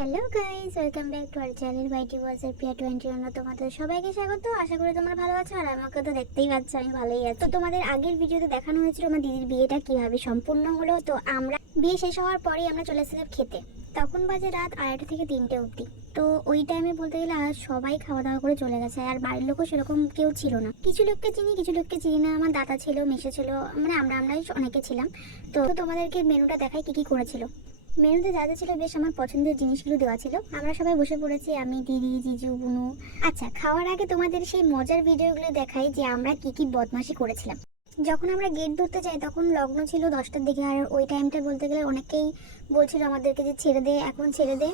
Hello guys, welcome back to our channel বাইটি ওয়াজের পিয়া 21। তোমাদের সবাইকে স্বাগত। আশা করি তোমরা ভালো আছো, আর আমাকে তো দেখতেই পাচ্ছ আমি ভালোই আছি। তো তোমাদের আগের ভিডিওতে দেখানো হয়েছিল আমার দিদির বিয়েটা কিভাবে সম্পূর্ণ হলো। তো আমরা বিয়ে শেষ হওয়ার পরেই আমরা চলে এসেছিলাম খেতে। তখন বাজে রাত 2:30 থেকে 3টে অবধি। তো ওই টাইমে বলতে গেলে আর সবাই খাওয়া দাওয়া করে চলে গেছে, আর বাড়ির লোকও সেরকম কেউ ছিল না। কিছু লোককে চিনি, কিছু লোককে চিনি না। আমার দাদা ছিল, মেশে ছিল, মানে আমরাই অনেকে ছিলাম। তো তোমাদেরকে মেনুটা দেখাই কি কি করেছিল। মেনুতে যা যা ছিল বেশ আমার পছন্দের জিনিসগুলো দেওয়া ছিল। আমরা সবাই বসে পড়েছি, আমি, দিদি, জিজু, বুনু। আচ্ছা, খাওয়ার আগে তোমাদের সেই মজার ভিডিওগুলো দেখাই যে আমরা কি কি বদমাশি করেছিলাম। যখন আমরা গেট ধরতে যাই তখন লগ্ন ছিল 10টার দিকে, আর ওই টাইমটা বলতে গেলে অনেকেই বলছিল আমাদেরকে যে ছেড়ে দে, এখন ছেড়ে দে,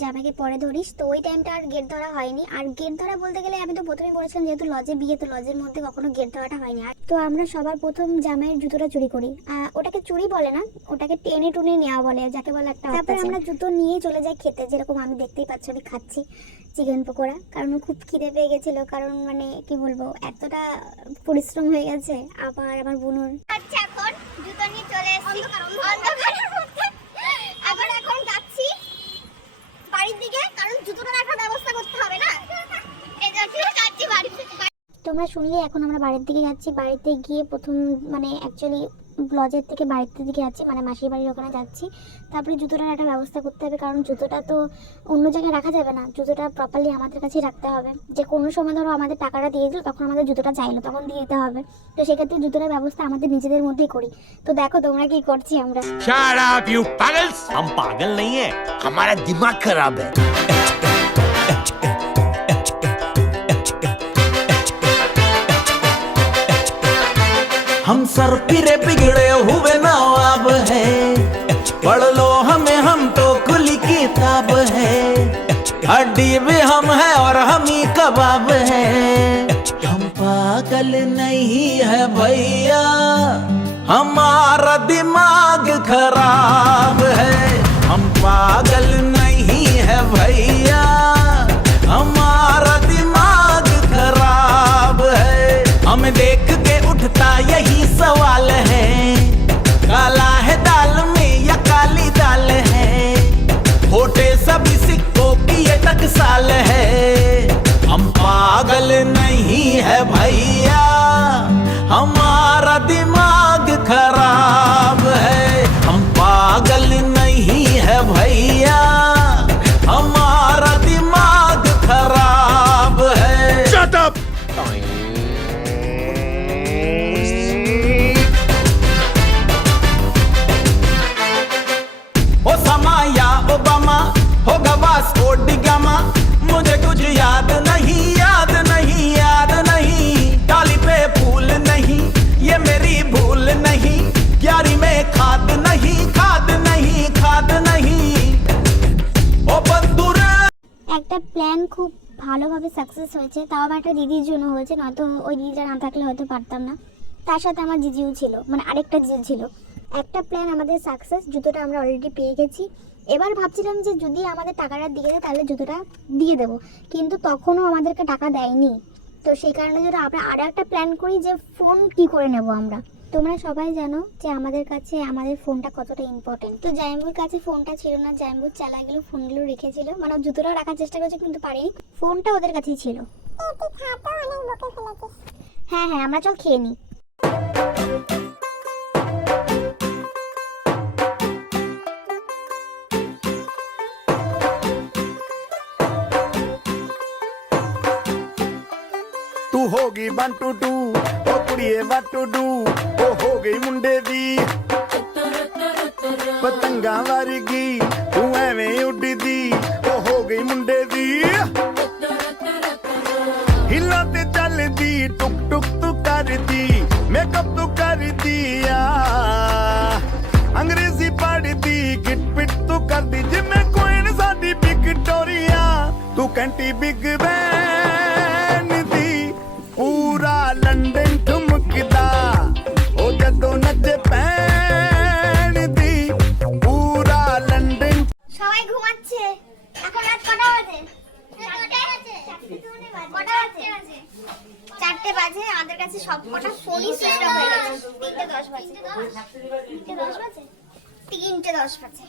জামাইকে পরে ধরিস। তো ওই টাইমটা আর গেট ধরা হয়নি। আর গেট ধরা বলতে গেলে আমি তো প্রথমেই বলেছিলাম যেহেতু লজে বিয়ে, তো লজের মধ্যে কখনো গেট ধরাটা হয়নি। আর তো আমরা সবার প্রথম জামাইয়ের জুতোটা চুরি করি। ওটাকে চুরি বলে না, ওটাকে টেনে টুনে নেওয়া বলে, যাকে বলে একটা। তারপরে আমরা জুতো নিয়ে চলে যাই খেতে। যেরকম আমি দেখতেই পাচ্ছি আমি খাচ্ছি চিকেন পকোড়া, কারণ খুব খিদে পেয়ে গেছিল। কারণ মানে কি বলবো, এতটা পরিশ্রম হয়ে গেছে আমার বোনুর। আচ্ছা, এখন জুতো নিয়ে চলে এসেছি অন্ধকারের মধ্যে। এখন যাচ্ছি বাড়ির দিকে, কারণ জুতোটা রাখার ব্যবস্থা করতে হবে না। এজন্য যাচ্ছি বাড়িতে। তোমরা শুনলে এখন আমরা বাড়ির দিকে যাচ্ছি। বাড়িতে গিয়ে প্রথম মানে অ্যাকচুয়ালি লজের থেকে বাড়ির দিকে যাচ্ছি, মানে মাসির বাড়ির ওখানে যাচ্ছি। তারপরে জুতোটার একটা ব্যবস্থা করতে হবে, কারণ জুতোটা তো অন্য জায়গায় রাখা যাবে না। জুতোটা প্রপারলি আমাদের কাছেই রাখতে হবে। যে কোনো সময় ধরো আমাদের টাকাটা দিয়ে দিল, তখন আমাদের জুতোটা চাইলো, তখন দিয়ে দিতে হবে। তো সেক্ষেত্রে জুতোটার ব্যবস্থা আমাদের নিজেদের মধ্যেই করি। তো দেখো তোমরা কি করছি আমরা। Shut up, you pagals! हम पागल नहीं है, हमारा दिमाग खराब है। हम सर फिरे बिगड़े हुए नवाब है, पढ़ लो हमें, हम तो खुली किताब है। हड्डी भी हम है और हम ही कबाब है। हम पागल नहीं है भैया, हमारा दिमाग खराब है। हम पागल नहीं है भैया, हमारा दिमाग खराब है। हमें देख के उठता यही सवाल है, काला है दाल में या काली दाल है। खोटे सभी सिक्कों की ये टकसाल है। हम पागल नहीं है भैया, हमारा दिमाग खराब है। हम पागल नहीं है भैया, हमारा दिमाग खराब है। Shut up! ओसामा या ओबामा होगा वास्को डिगामा, मुझे कुछ याद नहीं, याद नहीं, याद नहीं। डाली पे फूल नहीं, ये मेरी भूल नहीं। क्यारी में खाद नहीं, खाद नहीं, खाद नहीं। ओ बंदूरा একটা প্ল্যান খুব ভালোভাবে সাকসেস হয়েছে, তাও আমার একটা দিদির জন্য হয়েছে, নয়তো ওই দিদিটা না থাকলে হয়তো পারতাম না। তার সাথে আমার জিজিও ছিল, মানে আরেকটা জিজি ছিল। একটা প্ল্যান আমাদের সাকসেস, জুতোটা আমরা অলরেডি পেয়ে গেছি। এবার ভাবছিলাম যে যদি আমাদের টাকাটা দিয়ে দেয় তাহলে জুতোটা দিয়ে দেবো, কিন্তু তখনও আমাদেরকে টাকা দেয়নি। তো সেই কারণে যদি আমরা আরও একটা প্ল্যান করি যে ফোন কি করে নেব আমরা। তোমরা সবাই জানো যে আমাদের কাছে আমাদের ফোনটা কতটা ইম্পর্টেন্ট। তো জাইম্বুর কাছে ফোনটা ছিল না, জাইম্বুর চালাগুলো ফোনগুলো রেখেছিল, মানে জুতোটাও রাখার চেষ্টা করেছে কিন্তু পারেনি। ফোনটা ওদের কাছেই ছিল। হ্যাঁ হ্যাঁ, আমরা চল খেয়ে নিই। तू होगी 1 2 2 ओ कुड़िए what to do, ओ हो गई मुंडे दी पतंगा वर्गी, तू एवें उड़दी, ओ हो गई मुंडे दी। हिला ते चलदी टुक टुक तू करदी, मेकअप तू कर दिया, अंग्रेजी पढ़दी, गिट पिट तू करदी, जिम्मे कोइन साडी विक्टोरिया। तू कैंटी बिग बैन दी, पूरा लंदन ठुमकदा, ओ जदों नचे पैन दी, पूरा लंदन। সবাই ঘুমাচ্ছে, এখন রাত কটা বাজে? 4টে বাজে। আমাদের কাছে সব কটা ফোনই সুইচ অফ হয়ে গেছে। 3:10 বাজে। 3:10 বাজে। 3:10 বাজে।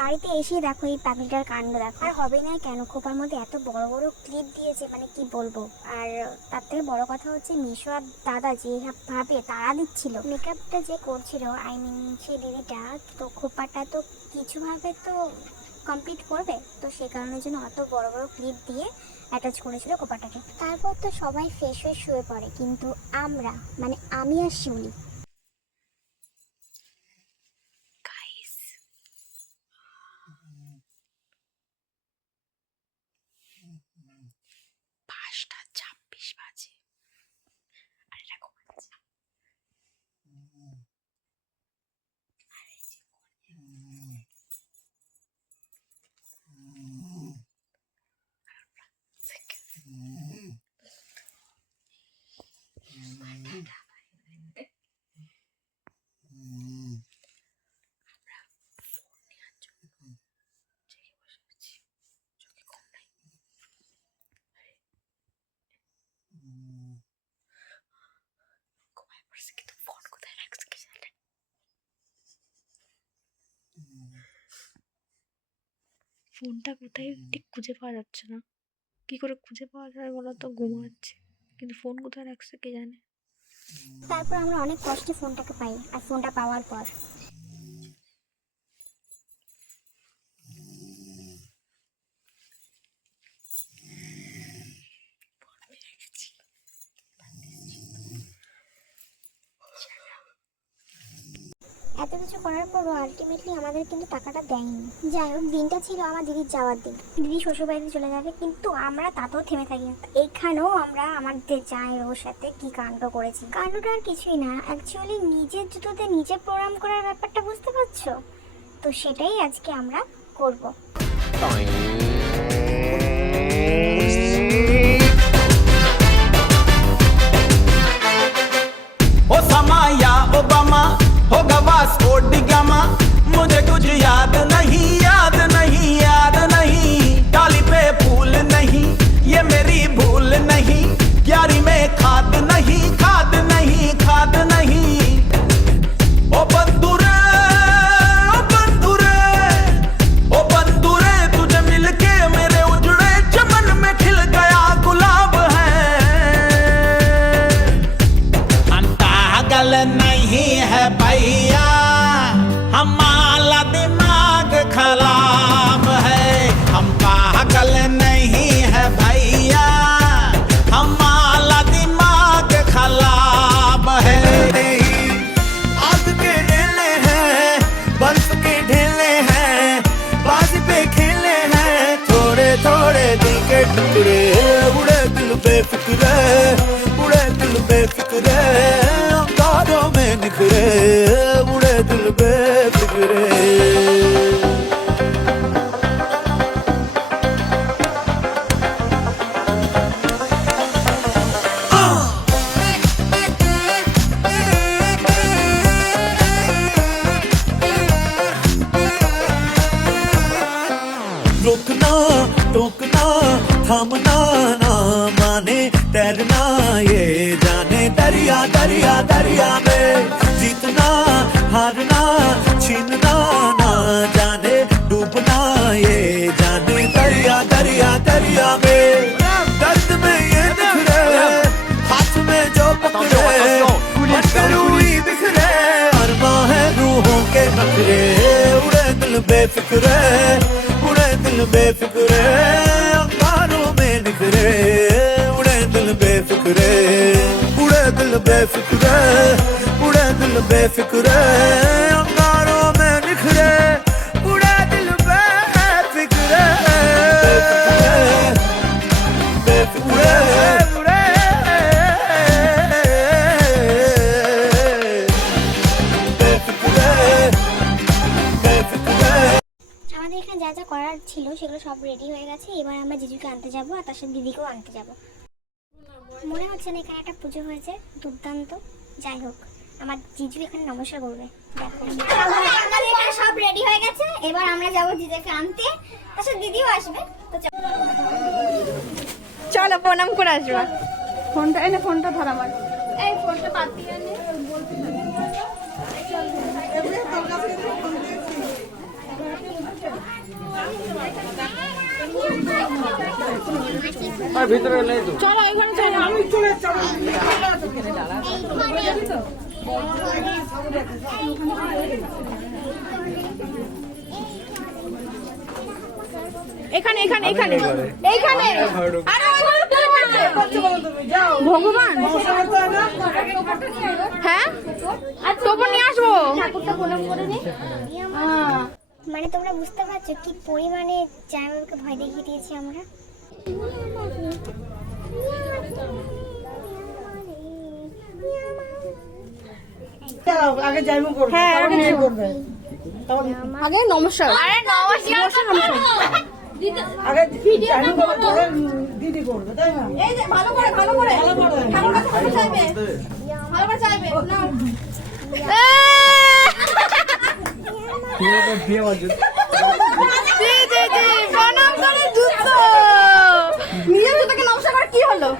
বাড়িতে এসেই দেখো এই পাগলিটার কাণ্ড দেখো। আর হবে না কেন, খোপার মধ্যে এত বড় বড় ক্লিপ দিয়েছে, মানে কি বলবো। আর তার থেকে বড় কথা হচ্ছে মিশো আর দাদা যেভাবে তাড়া দিচ্ছিল, মেকআপটা যে করছিল, আই মিন সেই দিদিটা, তো খোপাটা তো কিছুভাবে তো কমপ্লিট করবে, তো সেই কারণের জন্য অত বড় বড় ক্লিপ দিয়ে অ্যাটাচ করেছিল খোপাটাকে। তারপর তো সবাই ফ্রেশ হয়ে শুয়ে পড়ে, কিন্তু আমরা, মানে আমি আর শিউলি, ফোনটা কোথায় ঠিক খুঁজে পাওয়া যাচ্ছে না। কি করে খুঁজে পাওয়া যায় বলো তো? ঘুমাচ্ছে, কিন্তু ফোন কোথায় রাখছে কে জানে। তারপর আমরা অনেক কষ্টে ফোনটাকে পাই। আর ফোনটা পাওয়ার পর এত কিছু করার পরও আলটিমেটলি আমাদের কিন্তু টাকাটা দেয়নি। যাই হোক, দিনটা ছিল আমার দিদির যাওয়ার দিন। দিদি শ্বশুরবাড়িতে চলে যাবে, কিন্তু আমরা তাতেও থেমে থাকি না। এখানেও আমরা আমাদের জায়ের সাথে কি কাণ্ড করেছি। কাণ্ডটা আর কিছুই না, অ্যাকচুয়ালি নিজের জুতোতে নিজে প্রণাম করার ব্যাপারটা বুঝতে পারছো তো, সেটাই আজকে আমরা করব। ओ समा या ओबामा होगा वास्को डिगामा, मुझे कुछ याद नहीं, याद नहीं, याद नहीं। डाली पे फूल नहीं, ये मेरी भूल नहीं। क्यारी में खाद नहीं, खाद नहीं, खाद नहीं। ओ बंदूरे, ओ बंदूरे, ओ बंदूरे, तुझे मिलके मेरे उजड़े चमन में खिल गया गुलाब है। पागल नहीं है भैया, हमारा दिमाग खराब है। हम पागल नहीं है भैया, हमारा दिमाग खराब है। आग के ढेले हैं, बर्फ के ढेले हैं, बाज पे खेले हैं, थोड़े थोड़े दिल के टुकड़े। उड़े दिल बेफिक्र, उड़े दिल बेफिक्र, अंगारों में निखरे, उड़े दिल बेफिक्रे। रुकना टोकना थामना ना माने, तैरना ये जाने, दरिया दरिया दरिया में। जीतना हारना छीनना ना जाने, डूबना ये जाने, दरिया दरिया दरिया में। दर्द में ये बिखरे, हाथ में जो पकड़े, मटकरूई बिखरे, अरमा है रूहों के नखरे। उड़े दिल बेफिक्रे, उड़े दिल बेफिक्रे, अंगारों में निखरे, उड़े दिल बेफिक्रे, उड़े दिल बेफिक्रे, उड़े दिल बेफिक्रे, अंगारों में निखरे, उड़े दिल बेफिक्रे, बेफिक्रे, उड़े बेफिक्रे, बेफिक्रे। আমাদের এখানে যা যা করার ছিল সেগুলো সব রেডি হয়ে গেছে। এবার আমরা জিজুকে আনতে যাব, আর তার সাথে দিদিকেও আনতে যাব। মনে হচ্ছে না এখানে একটা পুজো হয়েছে, দুর্দান্ত। যাই হোক, আমার জিজু এখানে নমস্কার করবে। আমাদের এখানে সব রেডি হয়ে গেছে, এবার আমরা যাব জিজুকে আনতে, তার সাথে দিদিও আসবে। তো চলো প্রণাম করে আসবা। ফোনটা এনে, ফোনটা ধর আমার। এই ফোনটা বাদ দিয়ে নে। চলো এখানে চলো, আমি চলে যাবো। এখানে এখানে এখানে এইখানে আরে ওইখানে কি হচ্ছে? ভগবান হ্যাঁ আর টোপর নিয়ে আসবো। ঠাকুরটা প্রণাম করে নে। মানে তোমরা বুঝতে পারছো কি পরিমাণে জামাইবাবুকে ভয় দেখিয়ে দিয়েছি আমরা। আগে যাইবো করবে, হ্যাঁ আগে নিয়ে করবে, আগে নমস্কার, আরে নমস্কার আগে যাইবো করবে, পরে দিদি করবে, তাই না? এই যে ভালো করে ঠাকুর কাছে ভালো চাইবে, ভালো করে চাইবে না। প্রণাম করে জুতো নিজের জুতোকে নমস্কার করে কি হলো?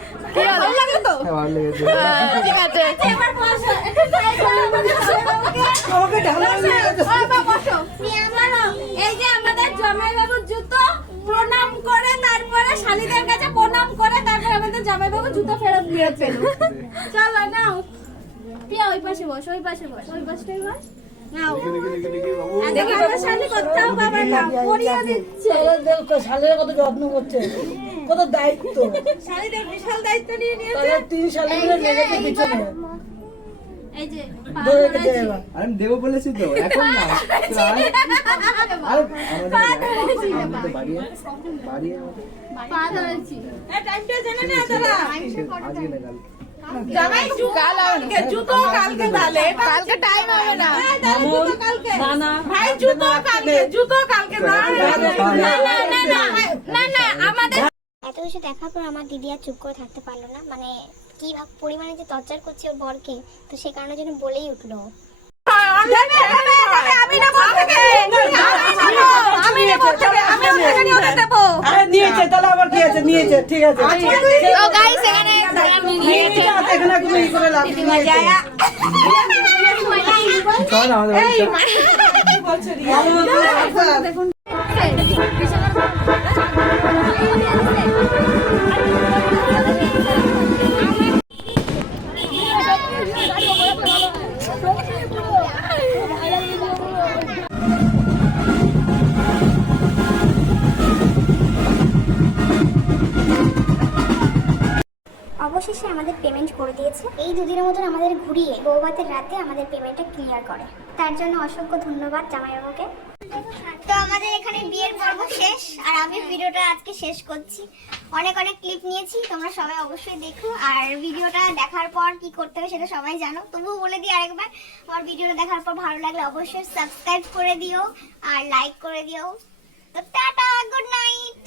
ভালো লাগলো তো? ঠিক আছে এবার বসো, আমাকে ঢালা বসো। এই যে আমাদের জামাইবাবুর জুতো প্রণাম করে তারপরে শালিদের কাছে প্রণাম করে তারপরে আমাদের জামাইবাবু জুতো ফেরত দিয়েছে। চলো নাও প্রিয়া, ওই পাশে বস, ওই পাশে বস, ওই পাশটাই বস। নাও দেখি আমার শালি কোথাও পাবে না, পরিয়ে দিচ্ছে। শালের কত যত্ন করছে, কত দায়িত্ব, শালিদের বিশাল দায়িত্ব নিয়ে নিয়েছে। তাহলে 3 শালি মিলে লেগেছে পিছনে। এই যে ধরে রেখেছে এবার। আমি দেবো বলেছি তো এখন না পা ধরেছি। এই টাইমটা জেনে নে তোরা। আজকে না কাল জামাই জুতো কালকে তাহলে, কালকে টাইম হবে না। জুতো কালকে না, ভাই জুতো কালকে না না আমাদের। এত কিছু দেখার পর আমার দিদি আর চুপ করে থাকতে পারলো না, মানে কি পরিমাণে যে টর্চার করছে ওর বরকে, তো সে কারণে যেন বলেই উঠলো। নিয়েছে তাহলে আবার কি আছে, নিয়েছে ঠিক আছে, নিয়েছে এখানে কোনো ই করে লাভ নেই। চল আমাদের দেখুন অবশেষে আমাদের পেমেন্ট করে দিয়েছে। এই দুদিনের মতন আমাদের ঘুরিয়ে বৌভাতের রাতে আমাদের পেমেন্টটা ক্লিয়ার করে, তার জন্য অসংখ্য ধন্যবাদ জামাইবাবুকে। তো আমাদের এখানে বিয়ের পর্ব শেষ, আর আমি ভিডিওটা আজকে শেষ করছি। অনেক ক্লিপ নিয়েছি, তোমরা সবাই অবশ্যই দেখো। আর ভিডিওটা দেখার পর কি করতে হবে সেটা সবাই জানো, তবুও বলে দিই আরেকবার, আমার ভিডিওটা দেখার পর ভালো লাগলে অবশ্যই সাবস্ক্রাইব করে দিও আর লাইক করে দিও। তো টাটা, গুড নাইট।